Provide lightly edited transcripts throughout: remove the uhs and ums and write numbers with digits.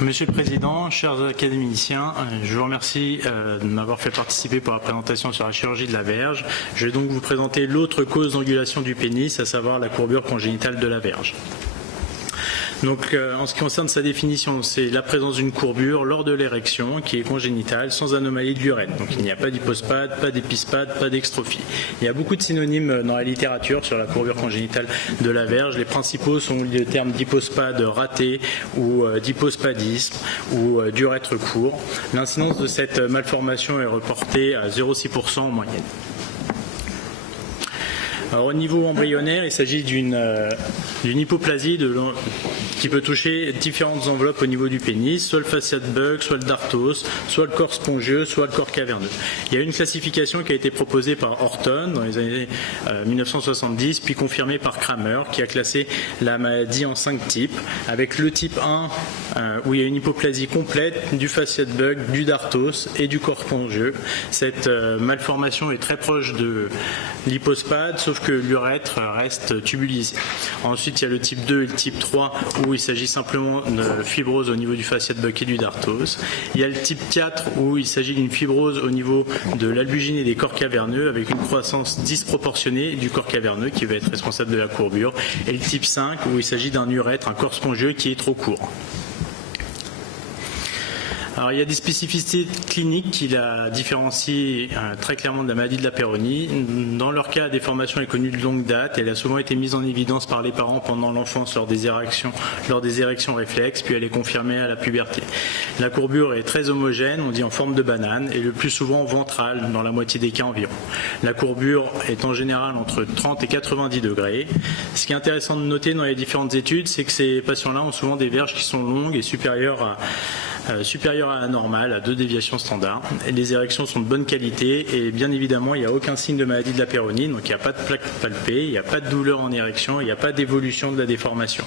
Monsieur le Président, chers académiciens, je vous remercie de m'avoir fait participer pour la présentation sur la chirurgie de la verge. Je vais donc vous présenter l'autre cause d'angulation du pénis, à savoir la courbure congénitale de la verge. Donc, en ce qui concerne sa définition, c'est la présence d'une courbure lors de l'érection qui est congénitale sans anomalie de l'urètre. Donc, il n'y a pas d'hypospade, pas d'épispade, pas d'extrophie. Il y a beaucoup de synonymes dans la littérature sur la courbure congénitale de la verge. Les principaux sont le terme d'hypospade raté ou d'hypospadisme ou d'urètre court. L'incidence de cette malformation est reportée à 0,6% en moyenne. Alors, au niveau embryonnaire, il s'agit d'une hypoplasie qui peut toucher différentes enveloppes au niveau du pénis, soit le fasciate bug, soit le dartos, soit le corps spongieux, soit le corps caverneux. Il y a une classification qui a été proposée par Horton dans les années 1970, puis confirmée par Kramer, qui a classé la maladie en 5 types, avec le type 1 où il y a une hypoplasie complète du fasciate bug, du dartos et du corps spongieux. Cette malformation est très proche de l'hypospade, sauf que l'urètre reste tubulisé. Ensuite, il y a le type 2 et le type 3 où il s'agit simplement de fibrose au niveau du fasciate bug et du dartos. Il y a le type 4 où il s'agit d'une fibrose au niveau de l'albugine et des corps caverneux avec une croissance disproportionnée du corps caverneux qui va être responsable de la courbure. Et le type 5 où il s'agit d'un urètre, un corps spongieux qui est trop court. Alors, il y a des spécificités cliniques qui la différencient très clairement de la maladie de la Peyronie. Dans leur cas, la déformation est connue de longue date. Elle a souvent été mise en évidence par les parents pendant l'enfance lors des érections réflexes, puis elle est confirmée à la puberté. La courbure est très homogène, on dit en forme de banane, et le plus souvent ventrale, dans la moitié des cas environ. La courbure est en général entre 30 et 90 degrés. Ce qui est intéressant de noter dans les différentes études, c'est que ces patients-là ont souvent des verges qui sont longues et supérieures à la normale, à 2 déviations standards. Et les érections sont de bonne qualité et bien évidemment, il n'y a aucun signe de maladie de la Peyronie, donc il n'y a pas de plaque palpée, il n'y a pas de douleur en érection, il n'y a pas d'évolution de la déformation.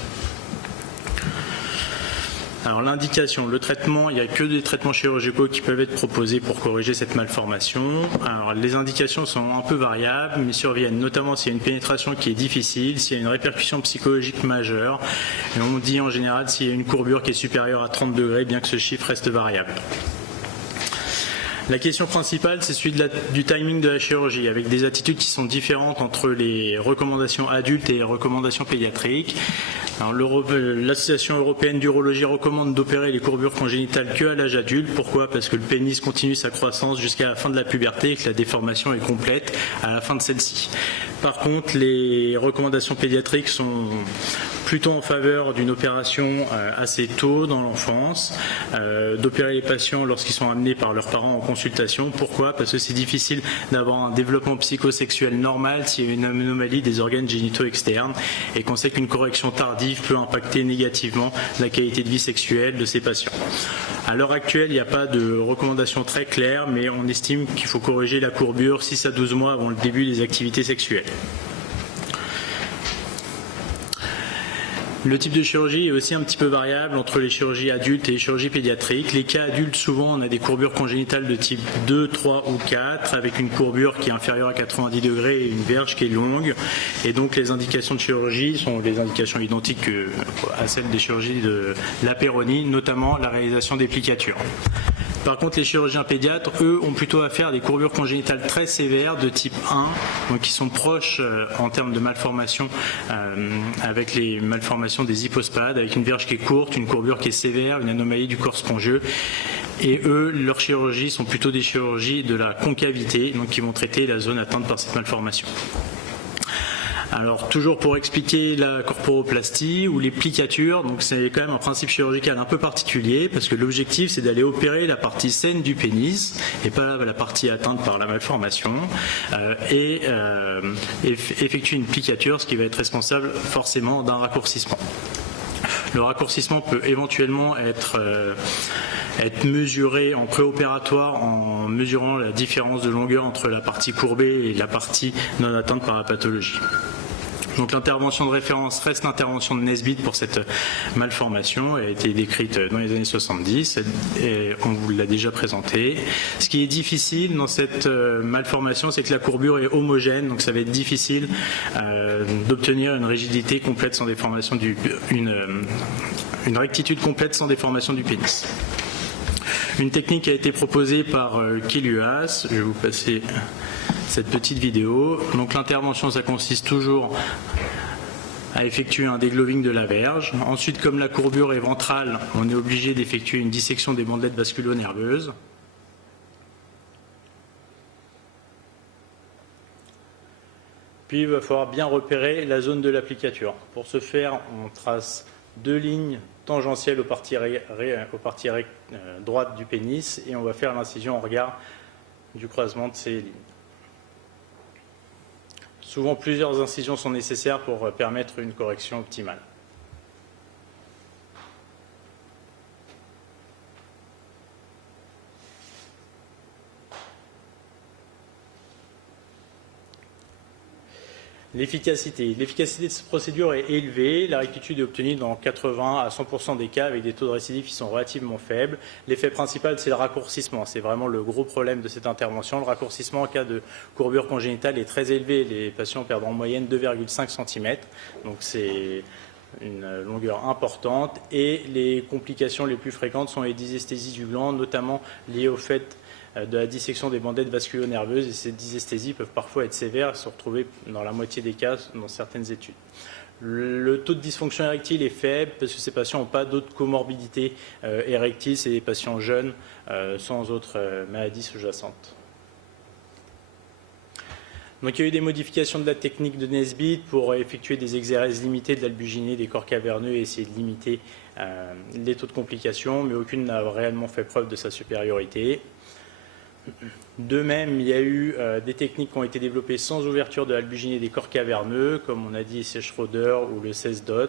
Alors l'indication, le traitement, il n'y a que des traitements chirurgicaux qui peuvent être proposés pour corriger cette malformation. Alors les indications sont un peu variables, mais surviennent notamment s'il y a une pénétration qui est difficile, s'il y a une répercussion psychologique majeure, et on dit en général s'il y a une courbure qui est supérieure à 30 degrés, bien que ce chiffre reste variable. La question principale, c'est celui du timing de la chirurgie, avec des attitudes qui sont différentes entre les recommandations adultes et les recommandations pédiatriques. L'Association européenne d'urologie recommande d'opérer les courbures congénitales qu'à l'âge adulte. Pourquoi? Parce que le pénis continue sa croissance jusqu'à la fin de la puberté et que la déformation est complète à la fin de celle-ci. Par contre, les recommandations pédiatriques sont plutôt en faveur d'une opération assez tôt dans l'enfance, d'opérer les patients lorsqu'ils sont amenés par leurs parents en consultation. Pourquoi? Parce que c'est difficile d'avoir un développement psychosexuel normal s'il y a une anomalie des organes génitaux externes et qu'on sait qu'une correction tardive peut impacter négativement la qualité de vie sexuelle de ces patients. À l'heure actuelle, il n'y a pas de recommandations très claires, mais on estime qu'il faut corriger la courbure 6 à 12 mois avant le début des activités sexuelles. Le type de chirurgie est aussi un petit peu variable entre les chirurgies adultes et les chirurgies pédiatriques. Les cas adultes, souvent, on a des courbures congénitales de type 2, 3 ou 4, avec une courbure qui est inférieure à 90 degrés et une verge qui est longue. Et donc, les indications de chirurgie sont des indications identiques à celles des chirurgies de la Peyronie, notamment la réalisation des plicatures. Par contre, les chirurgiens pédiatres, eux, ont plutôt à faire des courbures congénitales très sévères de type 1, donc qui sont proches en termes de malformation avec les malformations des hypospades, avec une verge qui est courte, une courbure qui est sévère, une anomalie du corps spongieux. Et eux, leurs chirurgies sont plutôt des chirurgies de la concavité, donc qui vont traiter la zone atteinte par cette malformation. Alors toujours pour expliquer la corporoplastie ou les plicatures, donc c'est quand même un principe chirurgical un peu particulier parce que l'objectif c'est d'aller opérer la partie saine du pénis et pas la partie atteinte par la malformation et effectuer une plicature, ce qui va être responsable forcément d'un raccourcissement. Le raccourcissement peut éventuellement être mesuré en préopératoire en mesurant la différence de longueur entre la partie courbée et la partie non atteinte par la pathologie. Donc l'intervention de référence reste l'intervention de Nesbitt pour cette malformation. Elle a été décrite dans les années 70 et on vous l'a déjà présenté. Ce qui est difficile dans cette malformation, c'est que la courbure est homogène, donc ça va être difficile d'obtenir une rigidité complète sans déformation une rectitude complète sans déformation du pénis. Une technique a été proposée par Kiluas. Je vais vous passer cette petite vidéo. Donc l'intervention, ça consiste toujours à effectuer un dégloving de la verge. Ensuite, comme la courbure est ventrale, on est obligé d'effectuer une dissection des bandelettes vasculo-nerveuses. Puis il va falloir bien repérer la zone de l'applicature. Pour ce faire, on trace deux lignes tangentielles aux parties droites du pénis et on va faire l'incision en regard du croisement de ces lignes. Souvent, plusieurs incisions sont nécessaires pour permettre une correction optimale. L'efficacité. L'efficacité de cette procédure est élevée. La rectitude est obtenue dans 80 à 100% des cas avec des taux de récidive qui sont relativement faibles. L'effet principal, c'est le raccourcissement. C'est vraiment le gros problème de cette intervention. Le raccourcissement en cas de courbure congénitale est très élevé. Les patients perdent en moyenne 2,5 cm. Donc c'est une longueur importante. Et les complications les plus fréquentes sont les dysesthésies du gland, notamment liées au fait de la dissection des bandelettes vasculo-nerveuses, et ces dysesthésies peuvent parfois être sévères et se retrouver dans la moitié des cas dans certaines études. Le taux de dysfonction érectile est faible parce que ces patients n'ont pas d'autres comorbidités érectiles, c'est des patients jeunes sans autres maladies sous-jacentes. Donc il y a eu des modifications de la technique de Nesbitt pour effectuer des exérèses limitées de l'albuginée des corps caverneux et essayer de limiter les taux de complications, mais aucune n'a réellement fait preuve de sa supériorité. De même, il y a eu des techniques qui ont été développées sans ouverture de l'albuginée des corps caverneux, comme on a dit chez Schroeder ou le 16 DOT.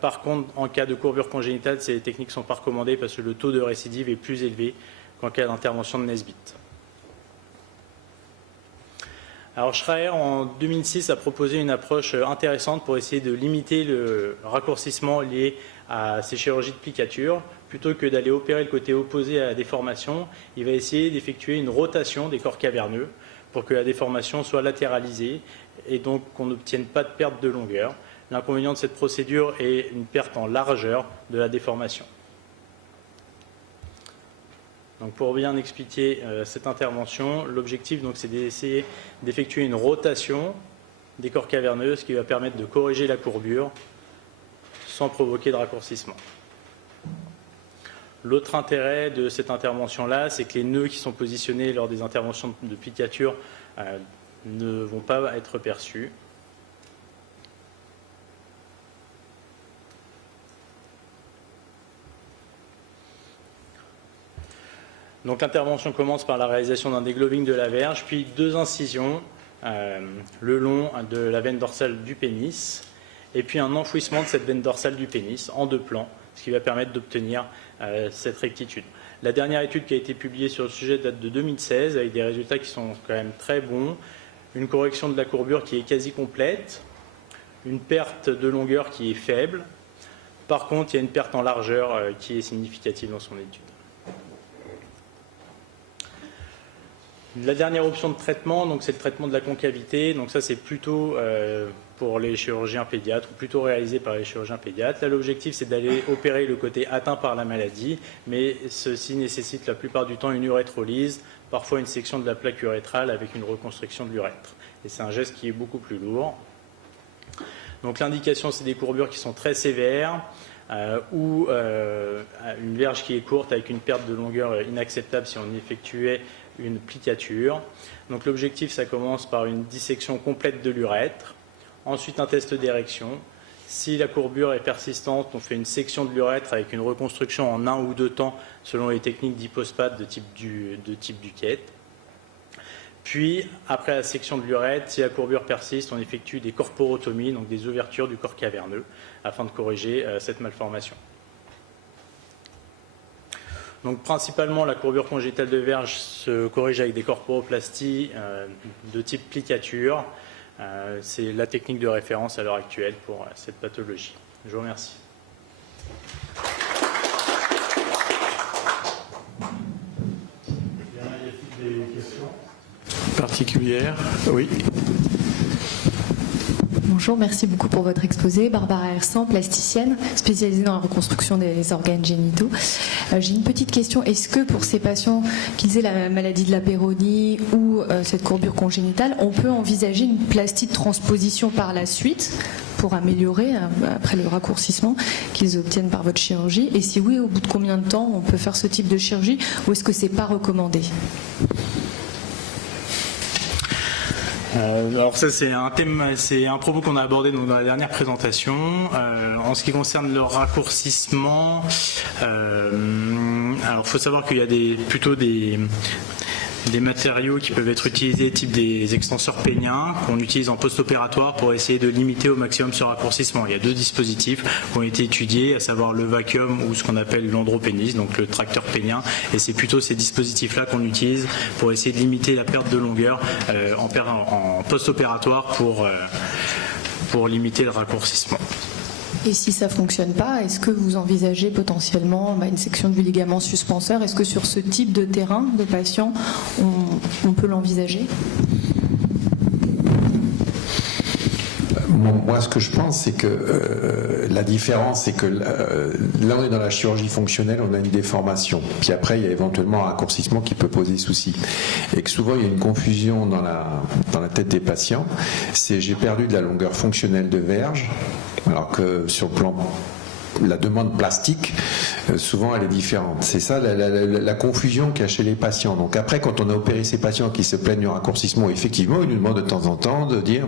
Par contre, en cas de courbure congénitale, ces techniques ne sont pas recommandées parce que le taux de récidive est plus élevé qu'en cas d'intervention de Nesbitt. Alors Schreier, en 2006, a proposé une approche intéressante pour essayer de limiter le raccourcissement lié à ces chirurgies de plicature. Plutôt que d'aller opérer le côté opposé à la déformation, il va essayer d'effectuer une rotation des corps caverneux pour que la déformation soit latéralisée et donc qu'on n'obtienne pas de perte de longueur. L'inconvénient de cette procédure est une perte en largeur de la déformation. Donc pour bien expliquer cette intervention, l'objectif c'est d'essayer d'effectuer une rotation des corps caverneux, ce qui va permettre de corriger la courbure sans provoquer de raccourcissement. L'autre intérêt de cette intervention-là, c'est que les nœuds qui sont positionnés lors des interventions de plicature ne vont pas être perçus. Donc l'intervention commence par la réalisation d'un dégloving de la verge, puis deux incisions le long de la veine dorsale du pénis, et puis un enfouissement de cette veine dorsale du pénis en deux plans, ce qui va permettre d'obtenir cette rectitude. La dernière étude qui a été publiée sur le sujet date de 2016, avec des résultats qui sont quand même très bons. Une correction de la courbure qui est quasi complète, une perte de longueur qui est faible. Par contre, il y a une perte en largeur qui est significative dans son étude. La dernière option de traitement, c'est le traitement de la concavité. Donc ça, c'est plutôt pour les chirurgiens pédiatres, ou plutôt réalisé par les chirurgiens pédiatres. Là, l'objectif, c'est d'aller opérer le côté atteint par la maladie, mais ceci nécessite la plupart du temps une urétrolyse, parfois une section de la plaque urétrale avec une reconstruction de l'urètre. Et c'est un geste qui est beaucoup plus lourd. Donc l'indication, c'est des courbures qui sont très sévères, ou une verge qui est courte avec une perte de longueur inacceptable si on effectuait une plicature. Donc l'objectif, ça commence par une dissection complète de l'urètre, ensuite un test d'érection. Si la courbure est persistante, on fait une section de l'urètre avec une reconstruction en 1 ou 2 temps selon les techniques d'hypospate de type Duquette. Puis, après la section de l'urètre, si la courbure persiste, on effectue des corporotomies, donc des ouvertures du corps caverneux, afin de corriger cette malformation. Donc principalement, la courbure congénitale de verge se corrige avec des corporoplasties de type plicature. C'est la technique de référence à l'heure actuelle pour cette pathologie. Je vous remercie. Y a-t-il des questions particulières? Oui. Bonjour, merci beaucoup pour votre exposé. Barbara Hersan, plasticienne, spécialisée dans la reconstruction des organes génitaux. J'ai une petite question. Est-ce que pour ces patients qui aient la maladie de la Peyronie ou cette courbure congénitale, on peut envisager une plastie de transposition par la suite pour améliorer, après le raccourcissement qu'ils obtiennent par votre chirurgie? Et si oui, au bout de combien de temps on peut faire ce type de chirurgie, ou est-ce que c'est pas recommandé? Alors ça c'est un thème, c'est un propos qu'on a abordé donc dans la dernière présentation. En ce qui concerne le raccourcissement, alors il faut savoir qu'il y a plutôt des matériaux qui peuvent être utilisés, type des extenseurs péniens, qu'on utilise en post-opératoire pour essayer de limiter au maximum ce raccourcissement. Il y a deux dispositifs qui ont été étudiés, à savoir le vacuum ou ce qu'on appelle l'andropénis, donc le tracteur pénien, et c'est plutôt ces dispositifs-là qu'on utilise pour essayer de limiter la perte de longueur en post-opératoire pour limiter le raccourcissement. Et si ça ne fonctionne pas, est-ce que vous envisagez potentiellement une section du ligament suspenseur? Est-ce que sur ce type de terrain de patient, on peut l'envisager? Moi, ce que je pense, c'est que la différence, c'est que là, on est dans la chirurgie fonctionnelle, on a une déformation. Puis après, il y a éventuellement un raccourcissement qui peut poser souci. Et que souvent, il y a une confusion dans la tête des patients. C'est j'ai perdu de la longueur fonctionnelle de verge, alors que sur le plan la demande plastique, souvent elle est différente. C'est ça la confusion qu'il y a chez les patients. Donc après, quand on a opéré ces patients qui se plaignent du raccourcissement, effectivement, ils nous demandent de temps en temps de dire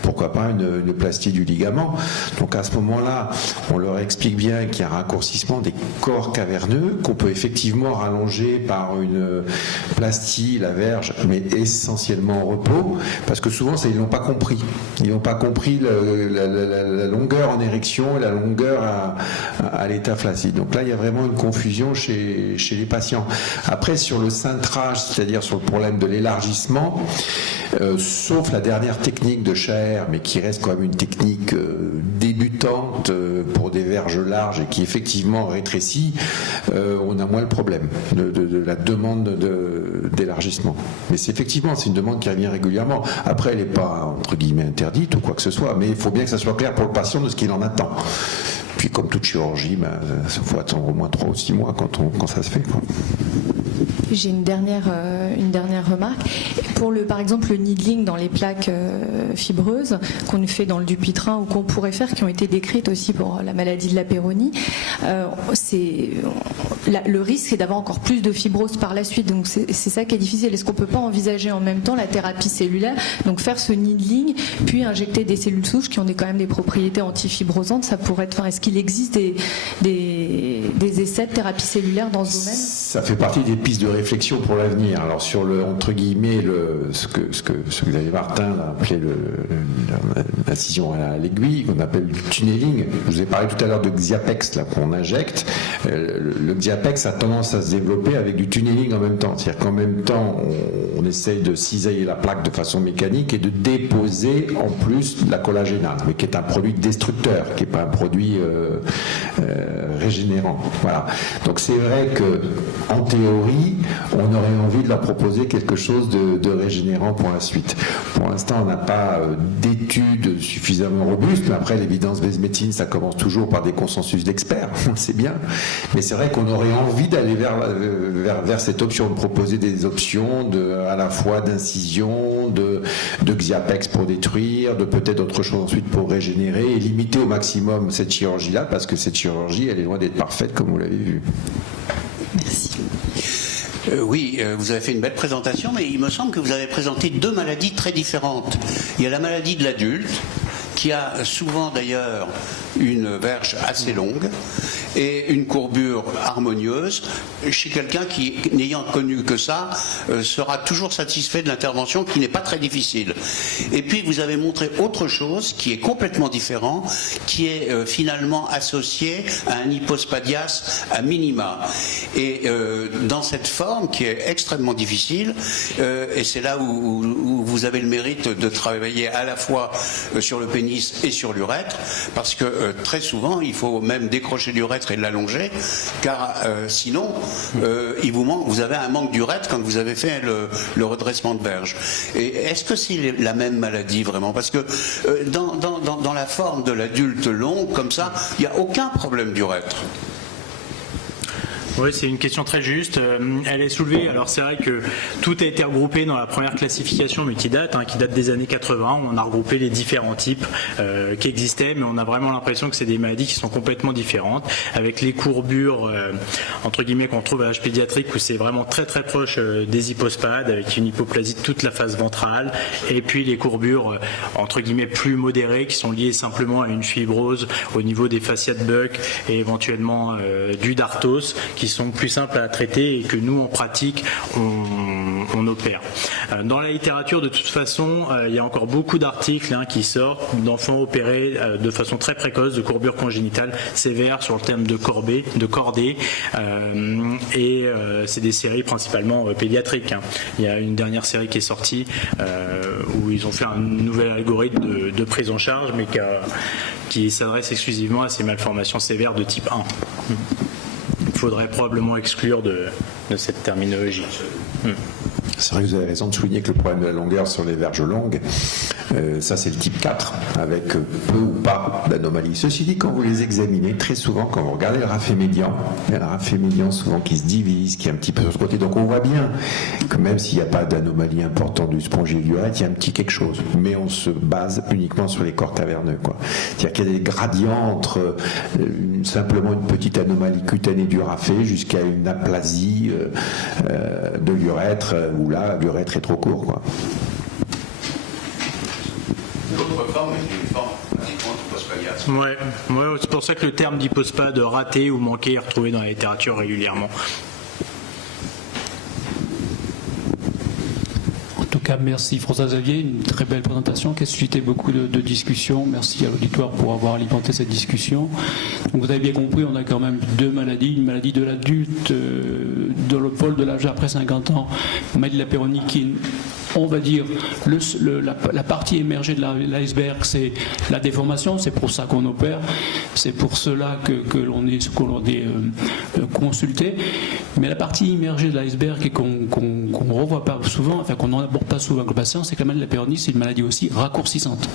pourquoi pas une plastie du ligament. Donc à ce moment-là, on leur explique bien qu'il y a un raccourcissement des corps caverneux, qu'on peut effectivement rallonger par une plastie, la verge, mais essentiellement au repos, parce que souvent ils n'ont pas compris. Ils n'ont pas compris la longueur en érection et la longueur à l'état flaccide. Donc là, il y a vraiment une confusion chez les patients. Après, sur le cintrage, c'est-à-dire sur le problème de l'élargissement, sauf la dernière technique de Schaer, mais qui reste quand même une technique débutante pour des verges larges et qui effectivement rétrécit, on a moins le problème de la demande d'élargissement. Mais c'est une demande qui revient régulièrement. Après, elle n'est pas, entre guillemets, interdite ou quoi que ce soit, mais il faut bien que ça soit clair pour le patient de ce qu'il en attend. Puis comme toute chirurgie, il faut attendre au moins 3 ou 6 mois quand ça se fait, quoi. J'ai une dernière remarque. Pour par exemple le needling dans les plaques fibreuses qu'on fait dans le Dupuytren ou qu'on pourrait faire, qui ont été décrites aussi pour la maladie de la Peyronie, le risque c'est d'avoir encore plus de fibrose par la suite. Donc c'est ça qui est difficile. Est-ce qu'on peut pas envisager en même temps la thérapie cellulaire, donc faire ce needling puis injecter des cellules souches qui ont quand même des propriétés antifibrosantes? Ça pourrait être. Est-ce qu'il existe des essais de thérapie cellulaire dans ce domaine? Ça fait partie des pistes de réflexion pour l'avenir. Alors sur entre guillemets ce que Xavier Martin a appelé l'incision à l'aiguille, qu'on appelle le tunneling. Je vous ai parlé tout à l'heure de Xiapex là qu'on injecte. Le Xiapex a tendance à se développer avec du tunneling en même temps. C'est-à-dire qu'en même temps, on essaye de cisailler la plaque de façon mécanique et de déposer en plus de la collagénase, mais qui est un produit destructeur, qui n'est pas un produit régénérant. Voilà. Donc c'est vrai que en théorie, on aurait envie de leur proposer quelque chose de régénérant pour la suite. Pour l'instant, on n'a pas d'études suffisamment robustes, mais après, l'évidence-based médecine, ça commence toujours par des consensus d'experts, on le sait bien. Mais c'est vrai qu'on aurait envie d'aller vers cette option, de proposer des options à la fois d'incision, de Xiapex pour détruire, de peut-être autre chose ensuite pour régénérer et limiter au maximum cette chirurgie-là, parce que cette chirurgie, elle est loin d'être parfaite, comme vous l'avez vu. Merci. Oui, vous avez fait une belle présentation, mais il me semble que vous avez présenté 2 maladies très différentes. Il y a la maladie de l'adulte, qui a souvent d'ailleurs une verge assez longue et une courbure harmonieuse chez quelqu'un qui, n'ayant connu que ça, sera toujours satisfait de l'intervention, qui n'est pas très difficile. Et puis vous avez montré autre chose qui est complètement différent, qui est finalement associé à un hypospadias à minima. Et dans cette forme qui est extrêmement difficile, et c'est là où vous avez le mérite de travailler à la fois sur le pénis et sur l'urètre, parce que très souvent il faut même décrocher l'urètre l'urètre et l'allonger, car sinon, vous avez un manque d'urètre quand vous avez fait le redressement de verge. Et est-ce que c'est la même maladie vraiment? Parce que dans la forme de l'adulte long, comme ça, il n'y a aucun problème d'urètre. Oui, c'est une question très juste. Elle est soulevée. Alors c'est vrai que tout a été regroupé dans la première classification multidate, qui date des années 80. Où on a regroupé les différents types qui existaient, mais on a vraiment l'impression que c'est des maladies qui sont complètement différentes, avec les courbures entre guillemets qu'on trouve à l'âge pédiatrique où c'est vraiment très très proche des hypospades, avec une hypoplasie de toute la face ventrale, et puis les courbures entre guillemets plus modérées qui sont liées simplement à une fibrose au niveau des fascias de Buck et éventuellement du dartos, qui sont plus simples à traiter et que nous en pratique on opère. Dans la littérature de toute façon il y a encore beaucoup d'articles qui sortent d'enfants opérés de façon très précoce de courbures congénitales sévères sur le thème de cordée et c'est des séries principalement pédiatriques. Il y a une dernière série qui est sortie où ils ont fait un nouvel algorithme de prise en charge mais qui s'adresse exclusivement à ces malformations sévères de type 1. Il faudrait probablement exclure de cette terminologie. C'est vrai que vous avez raison de souligner que le problème de la longueur sur les verges longues, ça c'est le type 4, avec peu ou pas d'anomalies. Ceci dit, quand vous les examinez, très souvent, quand vous regardez le rafé médian, il y a le rafé médian souvent qui se divise, qui est un petit peu sur ce côté. Donc on voit bien que même s'il n'y a pas d'anomalie importante du spongiolurètre, il y a un petit quelque chose. Mais on se base uniquement sur les corps caverneux, quoi. C'est-à-dire qu'il y a des gradients entre simplement une petite anomalie cutanée du rafé jusqu'à une aplasie de l'urètre, où là, l'urètre est trop court, quoi. L'autre forme est une forme pratiquement hypospadiate. Ouais, c'est pour ça que le terme d'hypospade raté ou manqué est retrouvé dans la littérature régulièrement. En tout cas, merci François-Xavier, une très belle présentation qui a suscité beaucoup de discussions. Merci à l'auditoire pour avoir alimenté cette discussion. Donc, vous avez bien compris, on a quand même deux maladies. Une maladie de l'adulte dans le pôle de l'âge après 50 ans, la maladie de la Peyronie qui, on va dire, la partie émergée de l'iceberg, c'est la déformation, c'est pour ça qu'on opère, c'est pour cela que l'on est consulté. Mais la partie immergée de l'iceberg et qu'on ne revoit pas souvent, enfin qu'on n'aborde pas souvent avec le patient, c'est que la maladie de la Peyronie, c'est une maladie aussi raccourcissante.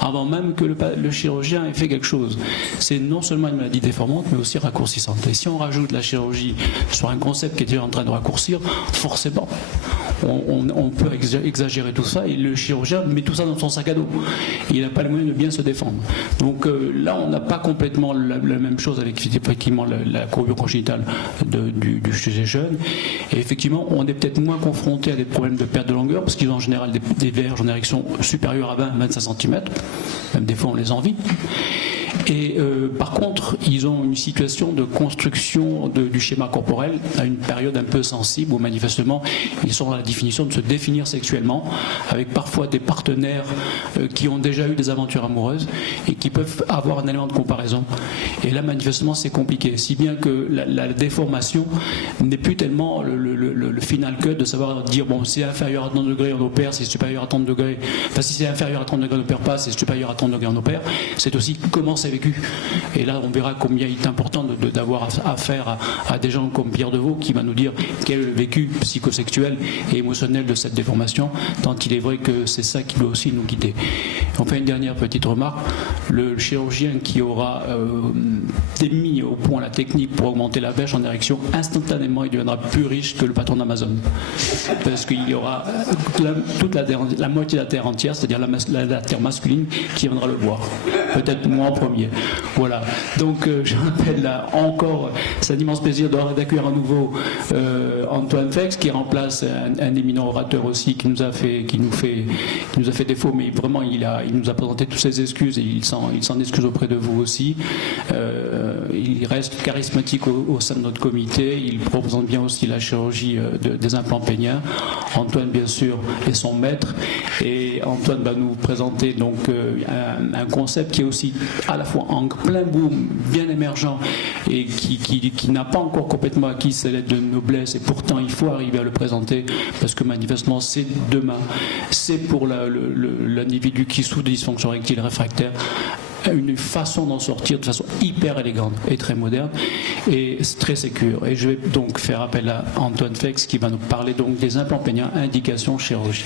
Avant même que le chirurgien ait fait quelque chose. C'est non seulement une maladie déformante, mais aussi raccourcissante. Et si on rajoute la chirurgie sur un concept qui est déjà en train de raccourcir, forcément, on peut exagérer tout ça et le chirurgien met tout ça dans son sac à dos. Il n'a pas le moyen de bien se défendre. Donc là, on n'a pas complètement la même chose avec effectivement la courbure congénitale du jeune. Et effectivement, on est peut-être moins confronté à des problèmes de perte de longueur parce qu'ils ont en général des verges en érection supérieures à 20-25 cm. Même des fois, on les envie. Et par contre, ils ont une situation de construction du schéma corporel à une période un peu sensible où manifestement ils sont dans la définition de se définir sexuellement avec parfois des partenaires qui ont déjà eu des aventures amoureuses et qui peuvent avoir un élément de comparaison. Et là, manifestement, c'est compliqué. Si bien que la déformation n'est plus tellement le final cut de savoir dire bon, si c'est inférieur à 30 degrés, on opère, si c'est supérieur à 30 degrés, enfin si c'est inférieur à 30 degrés, on n'opère pas, si c'est supérieur à 30 degrés, on opère. C'est aussi comment c'est vécu. Et là, on verra combien il est important d'avoir affaire à des gens comme Pierre Deveau qui va nous dire quel est le vécu psychosexuel et émotionnel de cette déformation, tant il est vrai que c'est ça qui doit aussi nous guider. Enfin, une dernière petite remarque, le chirurgien qui aura mis au point la technique pour augmenter la verge en érection, instantanément, il deviendra plus riche que le patron d'Amazon. Parce qu'il y aura toute la moitié de la terre entière, c'est-à-dire la terre masculine, qui viendra le voir. Peut-être moi en premier. Voilà. Donc, je rappelle là encore, c'est un immense plaisir d'accueillir à nouveau Antoine Fex, qui remplace un éminent orateur aussi qui nous a fait défaut, mais vraiment il nous a présenté toutes ses excuses et il s'en excuse auprès de vous aussi. Il reste charismatique au sein de notre comité. Il représente bien aussi la chirurgie des implants péniens. Antoine, bien sûr, est son maître. Et Antoine va nous présenter donc un concept qui est aussi à la fois en plein boom, bien émergent et qui n'a pas encore complètement acquis ses lettres de noblesse. Et pourtant, il faut arriver à le présenter parce que manifestement, c'est demain. C'est pour l'individu qui souffre de dysfonction érectile réfractaire une façon d'en sortir de façon hyper élégante et très moderne et très sécure. Et je vais donc faire appel à Antoine Fex qui va nous parler donc des implants peignants, indication chirurgie.